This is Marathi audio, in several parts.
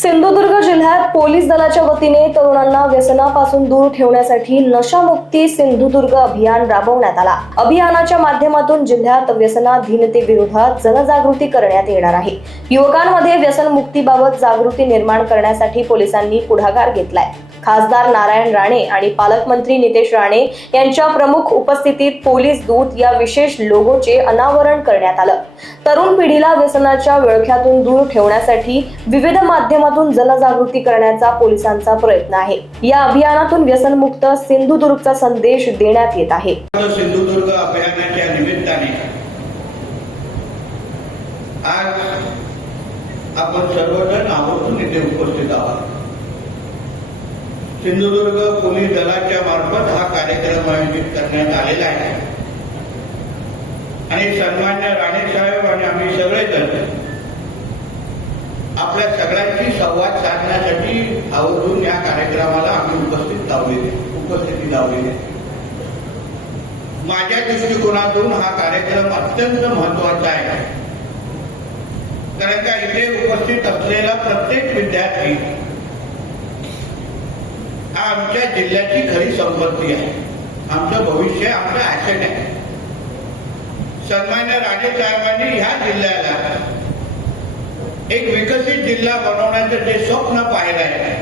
सिंधुदुर्ग जिल्ह्यात पोलीस दलाच्या वतीने तरुणांना व्यसनापासून दूर ठेवण्यासाठी नशामुक्ती सिंधुदुर्ग अभियान राबवण्यात आला। अभियानाच्या माध्यमातून जिल्ह्यात व्यसनाधीनतेविरोधात जनजागृती करण्यात येणार आहे। युवकांमध्ये व्यसनमुक्तीबाबत जागृती निर्माण करण्यासाठी पोलिसांनी पुढाकार घेतलाय। खासदार नारायण राणे आणि पालकमंत्री नितेश राणे यांच्या प्रमुख उपस्थितीत पोलीस दूत या विशेष लोगोचे अनावरण करण्यात आलं। तरुण पिढीला व्यसनाच्या विळख्यातून दूर ठेवण्यासाठी विविध माध्यमातून जनजागृती करण्याचा पोलिसांचा प्रयत्न आहे। या अभियानातून व्यसनमुक्त सिंधुदुर्गचा संदेश देण्यात येत आहे। सिंधुदुर्ग अभियानाच्या निमित्ताने आज आपण सर्वजण आवर्जून इथे उपस्थित आहोत। सिंधुदुर्ग पोलीस दलाच्या मार्फत हा कार्यक्रम आयोजित करण्यात आलेला आहे आणि सन्मान्य राणे साहेब आणि आम्ही सगळेजण आपल्या सगळ्यांशी संवाद साधण्यासाठी आवर्जून या कार्यक्रमाला आम्ही उपस्थिती लावलेली। माझ्या दृष्टिकोनातून हा कार्यक्रम अत्यंत महत्वाचा आहे, कारण का इथे उपस्थित असलेला प्रत्येक विद्यार्थी हा आमच्या जिल्ह्याची खरी संपत्ती आहे, आमचं भविष्य, आमचं ऍसेट आहे। सन्मान्य राणे साहेबांनी ह्या जिल्ह्याला एक विकसित जिल्हा बनवण्याचं जे स्वप्न पाहिलं आहे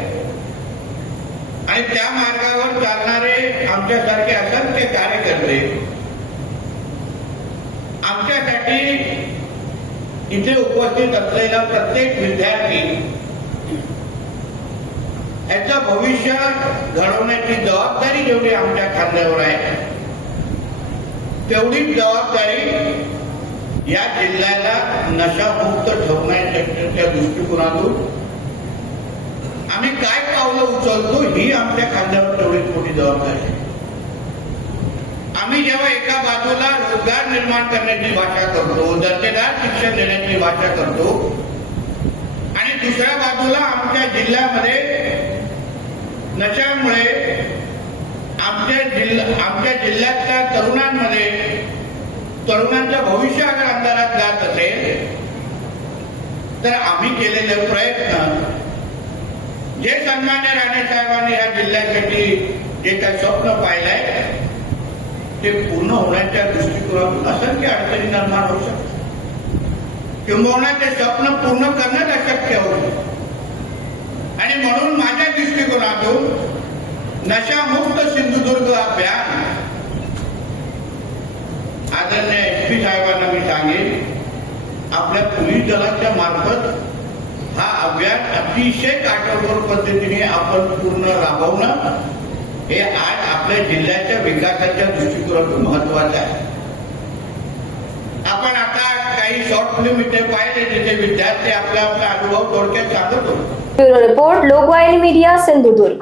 आणि त्या मार्गावर चालणारे आमच्यासारखे असंख्य कार्यकर्ते आमच्यासाठी इथे उपस्थित असलेला प्रत्येक विद्यार्थी याचं भविष्य घडवण्याची जबाबदारी जेवढी आमच्या खांद्यावर आहे, तेवढीच जबाबदारी या जिल्ह्याला नशामुक्त ठेवण्याच्या दृष्टिकोनातून आम्ही काय पावलं उचलतो ही आमच्या खांद्यावर तेवढीच मोठी जबाबदारी आहे। आम्ही जेव्हा एका बाजूला रोजगार निर्माण करण्याची भाषा करतो, दर्जेदार शिक्षण देण्याची भाषा करतो आणि दुसऱ्या बाजूला आमच्या जिल्ह्यामध्ये नशामुळे आमच्या जिल्ह्यातल्या तरुणांचं भविष्य अगर अंधारात जात असेल तर आम्ही केलेले प्रयत्न, जे सन्मान्य राणे साहेबांनी या जिल्ह्यासाठी जे काही स्वप्न पाहिलंय ते पूर्ण होण्याच्या दृष्टिकोनातून असंख्य अडचणी निर्माण होऊ शकतात, किंबहुना ते स्वप्न पूर्ण करणं अशक्य होतं। आणि म्हणून माझ्या दृष्टिकोनातून नशामुक्त सिंधुदुर्ग अभियान आदरणीय SP साहेबांना मी सांगेन, आपल्या पोलीस दलाच्या मार्फत हा अभियान अतिशय काटेकोर पद्धतीने आपण पूर्ण राबवणं हे आज आपल्या जिल्ह्याच्या विकासाच्या दृष्टिकोनातून महत्वाचं आहे। आपण आता काही शॉर्ट फिल्म इथे पाहिले जिथे विद्यार्थी आपला अनुभव थोडक्यात सांगत होते। Bureau report, Lokvahini media, Sindhudurg.